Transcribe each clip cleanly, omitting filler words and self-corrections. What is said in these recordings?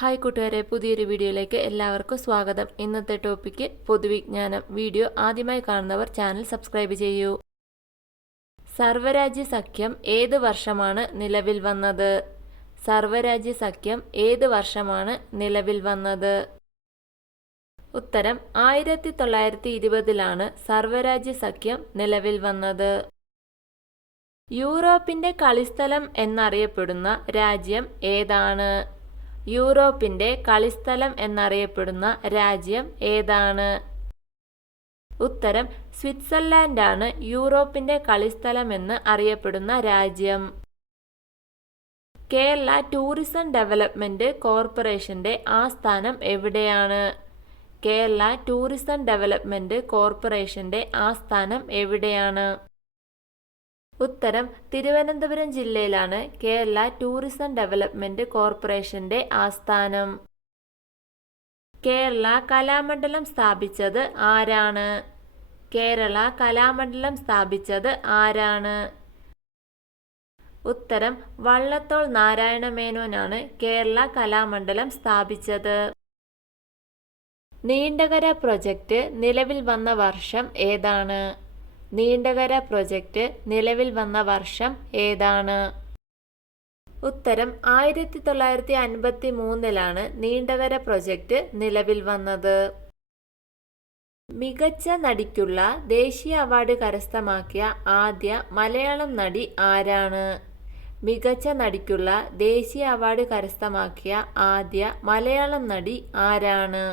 Hi കൂട്ടുകാരെ, പുതിയൊരു വീഡിയോയിലേക്ക് എല്ലാവർക്കും സ്വാഗതം. ഇന്നത്തെ ടോപ്പിക്ക് പൊതുവിജ്ഞാനം. വീഡിയോ ആദ്യമായി കാണുന്നവർ ചാനൽ സബ്സ്ക്രൈബ് ചെയ്യൂ. സർവ്വരാജ്യ സഖ്യം ഏത് വർഷമാണ് നിലവിൽ വന്നത്? സർവ്വരാജ്യ സഖ്യം ഏത് വർഷമാണ് നിലവിൽ വന്നത്? ഉത്തരം 1920-ലാണ് സർവ്വരാജ്യ സഖ്യം നിലവിൽ വന്നത്. യൂറോപ്പിന്റെ കളിസ്ഥലം എന്നറിയപ്പെടുന്ന രാജ്യം ഏതാണ്? യൂറോപ്പിന്റെ കളിസ്ഥലം എന്നറിയപ്പെടുന്ന രാജ്യം ഏതാണ്? ഉത്തരം സ്വിറ്റ്സർലാൻഡാണ് യൂറോപ്പിന്റെ കളിസ്ഥലമെന്ന് അറിയപ്പെടുന്ന രാജ്യം. കേരള ടൂറിസം ഡെവലപ്മെന്റ് കോർപ്പറേഷന്റെ ആസ്ഥാനം എവിടെയാണ്? കേരള ടൂറിസം ഡെവലപ്മെന്റ് കോർപ്പറേഷന്റെ ആസ്ഥാനം എവിടെയാണ്? ഉത്തരം തിരുവനന്തപുരം ജില്ലയിലാണ് കേരള ടൂറിസം ഡെവലപ്മെന്റ് കോർപ്പറേഷന്റെ ആസ്ഥാനം. കേരള കലാമണ്ഡലം സ്ഥാപിച്ചത് ആരാണ്? കേരള കലാമണ്ഡലം സ്ഥാപിച്ചത് ആരാണ്? ഉത്തരം വള്ളത്തോൾ നാരായണ മേനോനാണ് കേരള കലാമണ്ഡലം സ്ഥാപിച്ചത്. നീണ്ടകര പ്രൊജക്റ്റ് നിലവിൽ വന്ന വർഷം ഏതാണ്? നീണ്ടകര പ്രൊജക്റ്റ് നിലവിൽ വന്ന വർഷം ഏതാണ്? ഉത്തരം 1953-ലാണ് നീണ്ടകര പ്രൊജക്റ്റ് നിലവിൽ വന്നത്. മികച്ച നടിക്കുള്ള ദേശീയ അവാർഡ് കരസ്ഥമാക്കിയ ആദ്യ മലയാളം നടി ആരാണ്? മികച്ച നടിക്കുള്ള ദേശീയ അവാർഡ് കരസ്ഥമാക്കിയ ആദ്യ മലയാളം നടി ആരാണ്?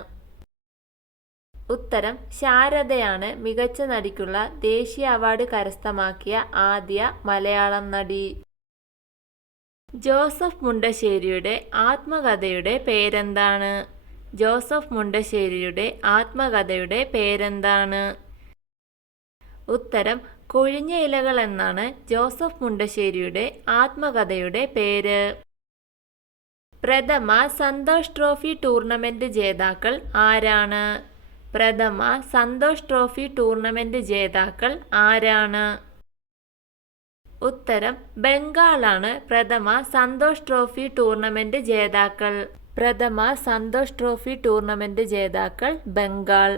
ഉത്തരം ശാരദയാണ് മികച്ച നടിക്കുള്ള ദേശീയ അവാർഡ് കരസ്ഥമാക്കിയ ആദ്യ മലയാളം നടി. ജോസഫ് മുണ്ടശ്ശേരിയുടെ ആത്മകഥയുടെ പേരെന്താണ്? ജോസഫ് മുണ്ടശ്ശേരിയുടെ ആത്മകഥയുടെ പേരെന്താണ്? ഉത്തരം കൊഴിഞ്ഞ ഇലകൾ എന്നാണ് ജോസഫ് മുണ്ടശ്ശേരിയുടെ ആത്മകഥയുടെ പേര്. പ്രഥമ സന്തോഷ് ട്രോഫി ടൂർണമെന്റ് ജേതാക്കൾ ആരാണ്? പ്രഥമ സന്തോഷ് ട്രോഫി ടൂർണമെന്റ് ജേതാക്കൾ ആരാണ്? ഉത്തരം ബംഗാളാണ് പ്രഥമ സന്തോഷ് ട്രോഫി ടൂർണമെന്റ് ജേതാക്കൾ. പ്രഥമ സന്തോഷ് ട്രോഫി ടൂർണമെന്റ് ജേതാക്കൾ ബംഗാൾ.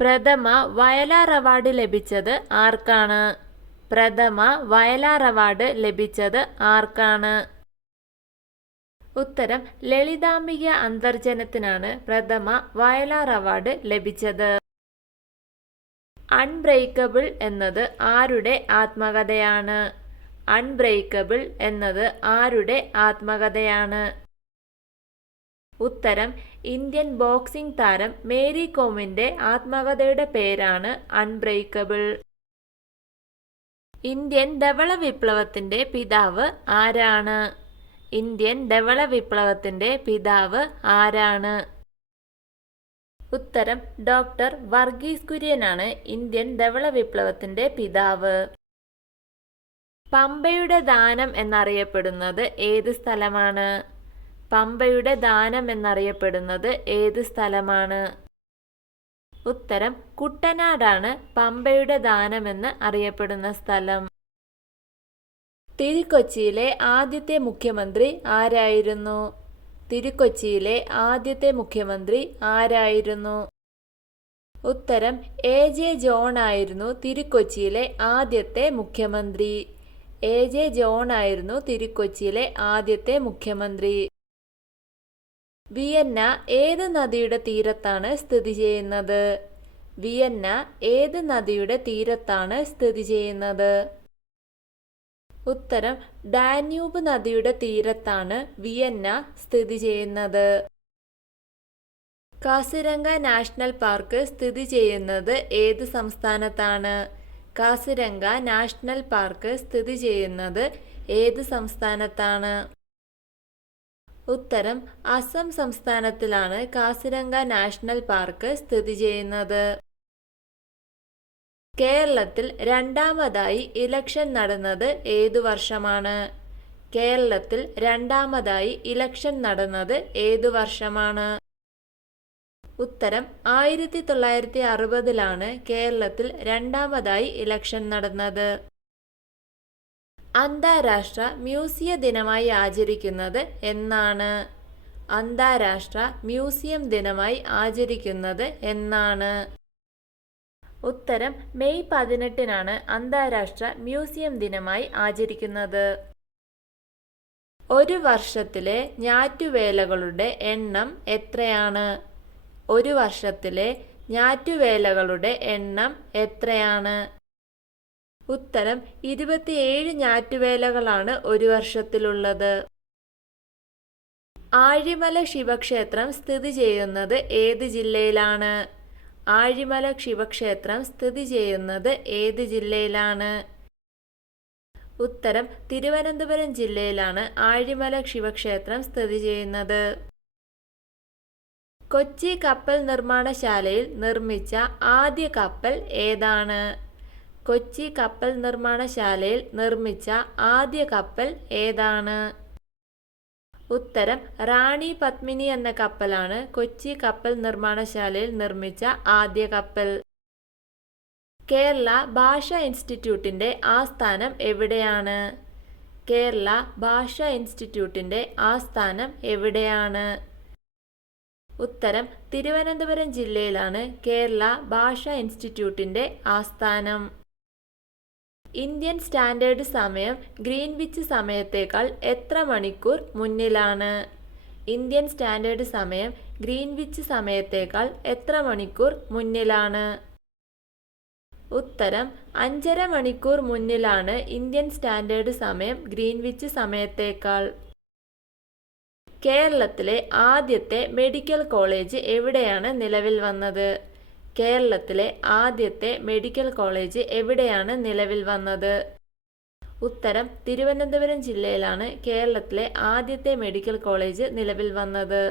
പ്രഥമ വയലാർ അവാർഡ് ലഭിച്ചത് ആർക്കാണ്? പ്രഥമ വയലാർ അവാർഡ് ലഭിച്ചത് ആർക്കാണ്? ഉത്തരം ലളിതാംബിക അന്തർജനത്തിനാണ് പ്രഥമ വയലാർ അവാർഡ് ലഭിച്ചത്. അൺബ്രേക്കബിൾ എന്നത് ആരുടെ ആത്മകഥയാണ്? അൺബ്രേക്കബിൾ എന്നത് ആരുടെ ആത്മകഥയാണ്? ഉത്തരം ഇന്ത്യൻ ബോക്സിംഗ് താരം മേരി കോമിന്റെ ആത്മകഥയുടെ പേരാണ് അൺബ്രേക്കബിൾ. ഇന്ത്യൻ ധവള വിപ്ലവത്തിന്റെ പിതാവ് ആരാണ്? ഇന്ത്യൻ ധവള വിപ്ലവത്തിന്റെ പിതാവ് ആരാണ്? ഉത്തരം ഡോക്ടർ വർഗീസ് കുര്യനാണ് ഇന്ത്യൻ ധവള വിപ്ലവത്തിന്റെ പിതാവ്. പമ്പയുടെ ദാനം എന്നറിയപ്പെടുന്നത് ഏത് സ്ഥലമാണ്? പമ്പയുടെ ദാനം എന്നറിയപ്പെടുന്നത് ഏത് സ്ഥലമാണ്? ഉത്തരം കുട്ടനാടാണ് പമ്പയുടെ ദാനമെന്ന് അറിയപ്പെടുന്ന സ്ഥലം. തിരുക്കൊച്ചിയിലെ ആദ്യത്തെ മുഖ്യമന്ത്രി ആരായിരുന്നു? തിരുക്കൊച്ചിയിലെ ആദ്യത്തെ മുഖ്യമന്ത്രി ആരായിരുന്നു? ഉത്തരം എ.ജെ. ജോൺ ആയിരുന്നു തിരുക്കൊച്ചിയിലെ ആദ്യത്തെ മുഖ്യമന്ത്രി. എ.ജെ. ജോൺ ആയിരുന്നു തിരുക്കൊച്ചിയിലെ ആദ്യത്തെ മുഖ്യമന്ത്രി. വിയന്ന ഏത് നദിയുടെ തീരത്താണ് സ്ഥിതി ചെയ്യുന്നത്? വിയന്ന ഏത് നദിയുടെ തീരത്താണ് സ്ഥിതി ചെയ്യുന്നത്? ഉത്തരം ഡാന്യൂബ് നദിയുടെ തീരത്താണ് വിയന്ന സ്ഥിതി ചെയ്യുന്നത്. കാസിരംഗ നാഷണൽ പാർക്ക് സ്ഥിതി ചെയ്യുന്നത് ഏത് സംസ്ഥാനത്താണ്? കാസിരംഗ നാഷണൽ പാർക്ക് സ്ഥിതി ചെയ്യുന്നത് ഏത് സംസ്ഥാനത്താണ്? ഉത്തരം അസം സംസ്ഥാനത്തിലാണ് കാസിരംഗ നാഷണൽ പാർക്ക് സ്ഥിതി ചെയ്യുന്നത്. കേരളത്തിൽ രണ്ടാമതായി ഇലക്ഷൻ നടന്നത് ഏതു വർഷമാണ്? കേരളത്തിൽ രണ്ടാമതായി ഇലക്ഷൻ നടന്നത് ഏതു വർഷമാണ്? ഉത്തരം 1960-ലാണ് കേരളത്തിൽ രണ്ടാമതായി ഇലക്ഷൻ നടന്നത്. അന്താരാഷ്ട്ര മ്യൂസിയ ദിനമായി ആചരിക്കുന്നത് എന്നാണ്? അന്താരാഷ്ട്ര മ്യൂസിയം ദിനമായി ആചരിക്കുന്നത് എന്നാണ്? ഉത്തരം മെയ് 18-നാണ് അന്താരാഷ്ട്ര മ്യൂസിയം ദിനമായി ആചരിക്കുന്നത്. ഒരു വർഷത്തിലെ ഞാറ്റുവേലകളുടെ എണ്ണം എത്രയാണ്? ഒരു വർഷത്തിലെ ഞാറ്റുവേലകളുടെ എണ്ണം എത്രയാണ്? ഉത്തരം 27 ഞാറ്റുവേലകളാണ് ഒരു വർഷത്തിലുള്ളത്. ആഴിമല ശിവക്ഷേത്രം സ്ഥിതി ചെയ്യുന്നത് ഏത് ജില്ലയിലാണ്? ആഴിമല ശിവക്ഷേത്രം സ്ഥിതി ചെയ്യുന്നത് ഏത് ജില്ലയിലാണ്? ഉത്തരം തിരുവനന്തപുരം ജില്ലയിലാണ് ആഴിമല ശിവക്ഷേത്രം സ്ഥിതി ചെയ്യുന്നത്. കൊച്ചി കപ്പൽ നിർമ്മാണശാലയിൽ നിർമ്മിച്ച ആദ്യ കപ്പൽ ഏതാണ്? കൊച്ചി കപ്പൽ നിർമ്മാണശാലയിൽ നിർമ്മിച്ച ആദ്യ കപ്പൽ ഏതാണ്? ഉത്തരം റാണി പത്മിനി എന്ന കപ്പലാണ് കൊച്ചി കപ്പൽ നിർമ്മാണശാലയിൽ നിർമ്മിച്ച ആദ്യ കപ്പൽ. കേരള ഭാഷാ ഇൻസ്റ്റിറ്റ്യൂട്ടിന്റെ ആസ്ഥാനം എവിടെയാണ്? കേരള ഭാഷാ ഇൻസ്റ്റിറ്റ്യൂട്ടിന്റെ ആസ്ഥാനം എവിടെയാണ്? ഉത്തരം തിരുവനന്തപുരം ജില്ലയിലാണ് കേരള ഭാഷാ ഇൻസ്റ്റിറ്റ്യൂട്ടിന്റെ ആസ്ഥാനം. ഇന്ത്യൻ സ്റ്റാൻഡേർഡ് സമയം ഗ്രീൻവിച്ച് സമയത്തേക്കാൾ എത്ര മണിക്കൂർ മുന്നിലാണ്? ഇന്ത്യൻ സ്റ്റാൻഡേർഡ് സമയം ഗ്രീൻവിച്ച് സമയത്തേക്കാൾ എത്ര മണിക്കൂർ മുന്നിലാണ്? ഉത്തരം 5.5 മണിക്കൂർ മുന്നിലാണ് ഇന്ത്യൻ സ്റ്റാൻഡേർഡ് സമയം ഗ്രീൻവിച്ച് സമയത്തേക്കാൾ. കേരളത്തിലെ ആദ്യത്തെ മെഡിക്കൽ കോളേജ് എവിടെയാണ് നിലവിൽ വന്നത്? കേരളത്തിലെ ആദ്യത്തെ മെഡിക്കൽ കോളേജ് എവിടെയാണ് നിലവിൽ വന്നത്? ഉത്തരം തിരുവനന്തപുരം ജില്ലയിലാണ് കേരളത്തിലെ ആദ്യത്തെ മെഡിക്കൽ കോളേജ് നിലവിൽ വന്നത്.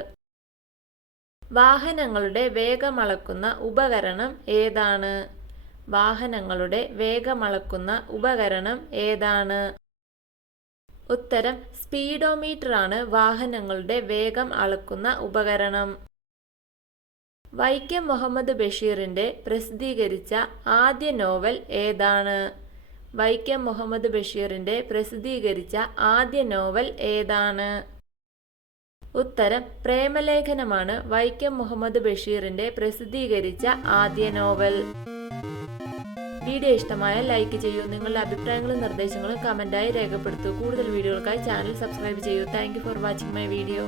വാഹനങ്ങളുടെ വേഗമളക്കുന്ന ഉപകരണം ഏതാണ്? വാഹനങ്ങളുടെ വേഗമളക്കുന്ന ഉപകരണം ഏതാണ്? ഉത്തരം സ്പീഡോമീറ്റർ ആണ് വാഹനങ്ങളുടെ വേഗം അളക്കുന്ന ഉപകരണം. വൈക്കം മുഹമ്മദ് ബഷീറിന്റെ പ്രസിദ്ധീകരിച്ച ആദ്യ നോവൽ ഏതാണ്? വൈക്കം മുഹമ്മദ് ബഷീറിന്റെ പ്രസിദ്ധീകരിച്ച ആദ്യ നോവൽ ഏതാണ്? ഉത്തരം പ്രേമലേഖനമാണ് വൈക്കം മുഹമ്മദ് ബഷീറിന്റെ പ്രസിദ്ധീകരിച്ച ആദ്യ നോവൽ. വീഡിയോ ഇഷ്ടമായാൽ ലൈക്ക് ചെയ്യൂ. നിങ്ങളുടെ അഭിപ്രായങ്ങളും നിർദ്ദേശങ്ങളും കമന്റായി രേഖപ്പെടുത്തൂ. കൂടുതൽ വീഡിയോകൾക്കായി ചാനൽ സബ്സ്ക്രൈബ് ചെയ്യൂ. Thank you for watching my video.